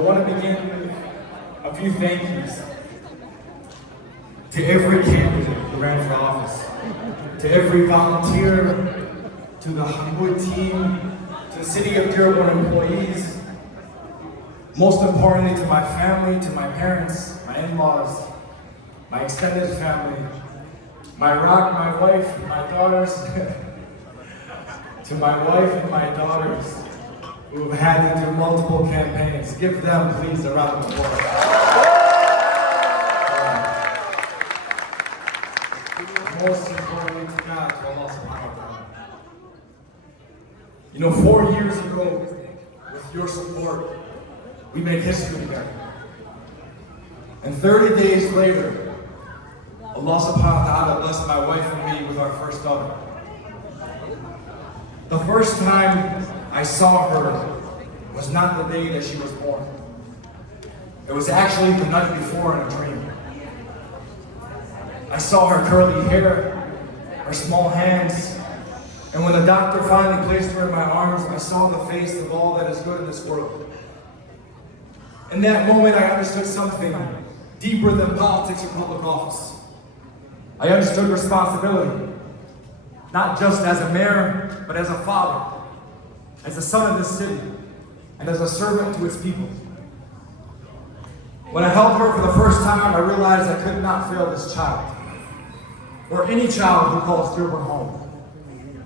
want to begin with a few thank yous to every candidate who ran for office, to every volunteer, to the Hamud team, to the City of Dearborn employees, most importantly to my family, to my parents, my in-laws, my extended family, my rock, my wife, and my daughters, to my wife and my daughters who have had to do multiple campaigns. Give them, please, a round of applause. Most importantly to God, to Allah subhanahu wa ta'ala. You know, 4 years ago, with your support, we made history together. And 30 days later, Allah subhanahu wa ta'ala blessed my wife and me with our first daughter. The first time I saw her was not the day that she was born. It was actually the night before in a dream. I saw her curly hair, her small hands, and when the doctor finally placed her in my arms, I saw the face of all that is good in this world. In that moment, I understood something deeper than politics or public office. I understood responsibility, not just as a mayor, but as a father, as a son of this city, and as a servant to its people. When I held her for the first time, I realized I could not fail this child, or any child who calls Dearborn home.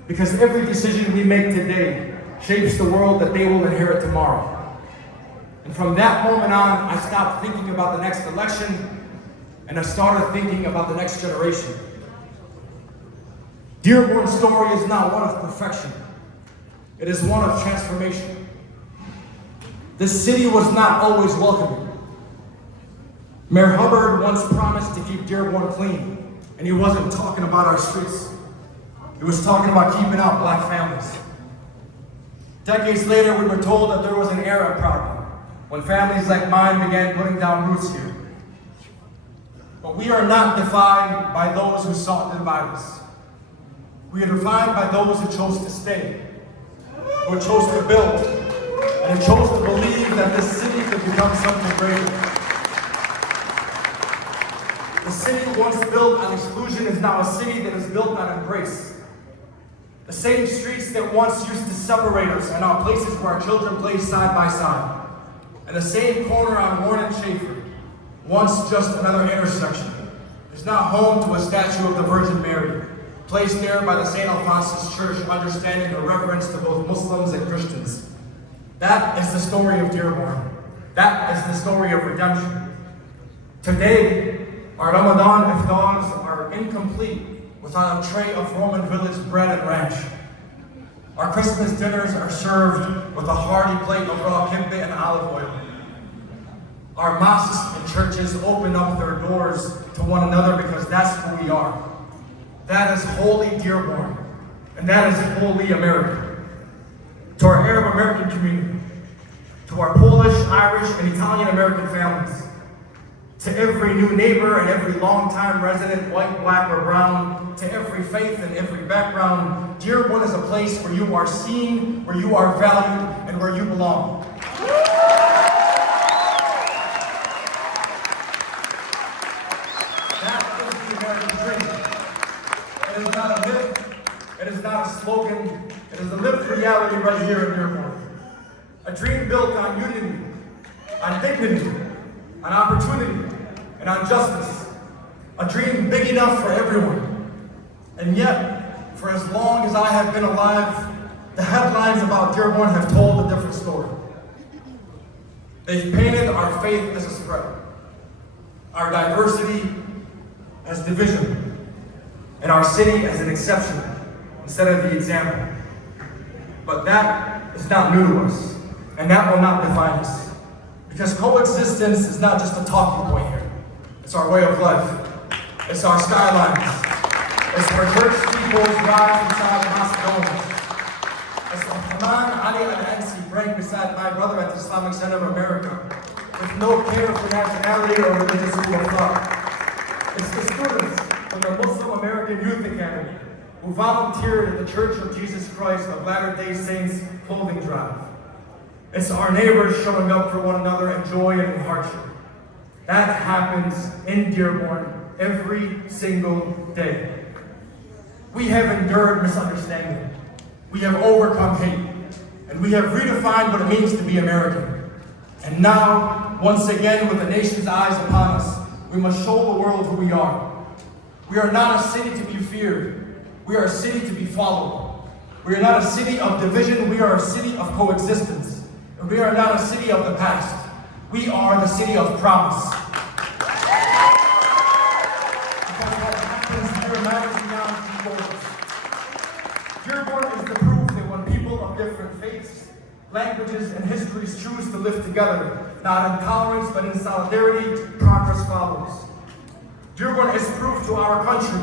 Because every decision we make today shapes the world that they will inherit tomorrow. And from that moment on, I stopped thinking about the next election, and I started thinking about the next generation. Dearborn's story is not one of perfection. It is one of transformation. This city was not always welcoming. Mayor Hubbard once promised to keep Dearborn clean, and he wasn't talking about our streets. He was talking about keeping out black families. Decades later, we were told that there was an era problem when families like mine began putting down roots here. But we are not defined by those who sought to divide us. We are defined by those who chose to stay, who chose to build, and who chose to believe that this city could become something greater. The city once built on exclusion is now a city that is built on embrace. The same streets that once used to separate us are now places where our children play side by side. And the same corner on Warren and Schaefer, once just another intersection, is now home to a statue of the Virgin Mary, placed there by the St. Alphonsus Church, understanding the reverence to both Muslims and Christians. That is the story of Dearborn. That is the story of redemption. Today, our Ramadan iftars are incomplete without a tray of Roman village bread and ranch. Our Christmas dinners are served with a hearty plate of raw kibbeh and olive oil. Our mosques and churches open up their doors to one another because that's who we are. That is holy Dearborn, and that is holy America. To our Arab American community, to our Polish, Irish, and Italian American families, to every new neighbor and every longtime resident, white, black, or brown, to every faith and every background, Dearborn is a place where you are seen, where you are valued, and where you belong. That is the American dream. It is not a myth, it is not a slogan, it is a lived reality right here in Dearborn. A dream built on unity, on dignity, on opportunity, and on justice. A dream big enough for everyone. And yet, for as long as I have been alive, the headlines about Dearborn have told a different story. They've painted our faith as a threat, our diversity as division, and our city as an exception instead of the example. But that is not new to us, and that will not define us. Because coexistence is not just a talking point here. It's our way of life. It's our skylines. It's where church steeples rise beside hospitals. It's Haman Ali Al-Ansi praying beside my brother at the Islamic Center of America, with no care for nationality or religious school of thought. It's the students from the Muslim American Youth Academy who volunteered at the Church of Jesus Christ of Latter-day Saints clothing drive. It's our neighbors showing up for one another in joy and in hardship. That happens in Dearborn every single day. We have endured misunderstanding. We have overcome hate. And we have redefined what it means to be American. And now, once again, with the nation's eyes upon us, we must show the world who we are. We are not a city to be feared. We are a city to be followed. We are not a city of division. We are a city of coexistence. And we are not a city of the past. We are the city of promise. Because what happens here matters beyond borders. Dearborn is the proof that when people of different faiths, languages, and histories choose to live together, not in tolerance but in solidarity, progress follows. Dearborn is proof to our country,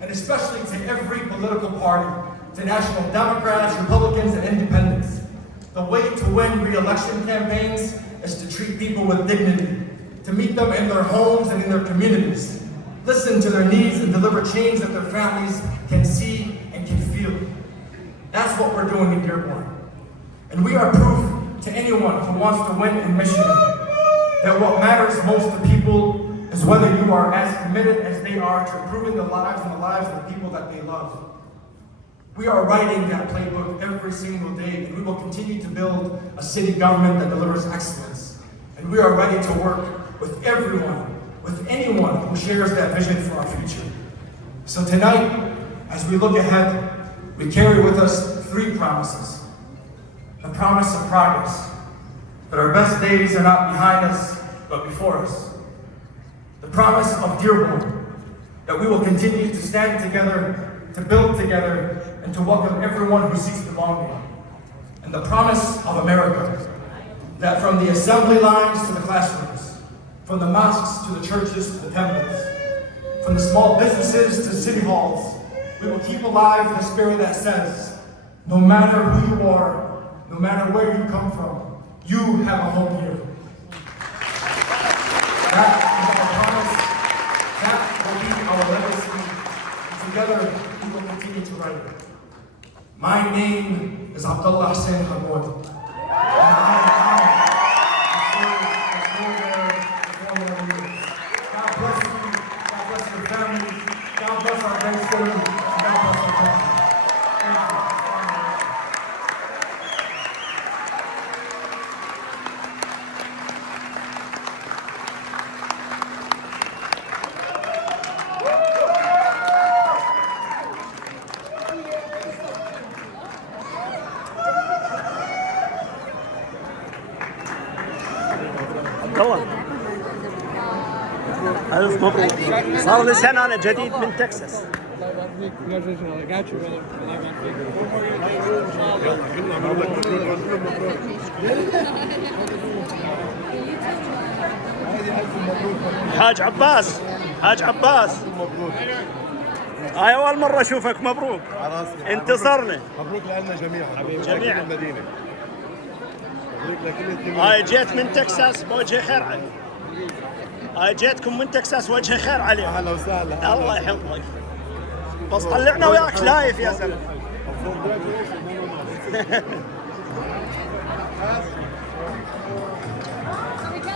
and especially to every political party, to National Democrats, Republicans, and Independents. The way to win re-election campaigns is to treat people with dignity, to meet them in their homes and in their communities, listen to their needs and deliver change that their families can see and can feel. That's what we're doing in Dearborn. And we are proof to anyone who wants to win in Michigan that what matters most to people is whether you are as committed as they are to improving the lives and the lives of the people that they love. We are writing that playbook every single day, and we will continue to build a city government that delivers excellence. And we are ready to work with everyone, with anyone who shares that vision for our future. So tonight, as we look ahead, we carry with us 3 promises. The promise of progress, that our best days are not behind us, but before us. The promise of Dearborn, that we will continue to stand together, to build together, and to welcome everyone who seeks belonging. And the promise of America, that from the assembly lines to the classrooms, from the mosques to the churches to the temples, from the small businesses to city halls, we will keep alive the spirit that says, no matter who you are, no matter where you come from, you have a home here. That is our promise. That will be our legacy. And together, we will continue to write it. My name is Abdullah Hamud. And I am God bless you. God bless your family. God bless our great city. And God bless our country. Thank you. عبدالله ألف مبروك. صار لي سنة أنا جديد من تكساس. حاج عباس، حاج عباس، هاي أول مرة أشوفك. مبروك، انتصرنا. مبروك لنا جميعا المدينة. هاي جيت من تكساس بوجه خير عليك. هاي جيتكم من تكساس وجه خير عليك. اهلا وسهلا. الله يحفظك. بس طلعنا وياك لايف يا زلمه.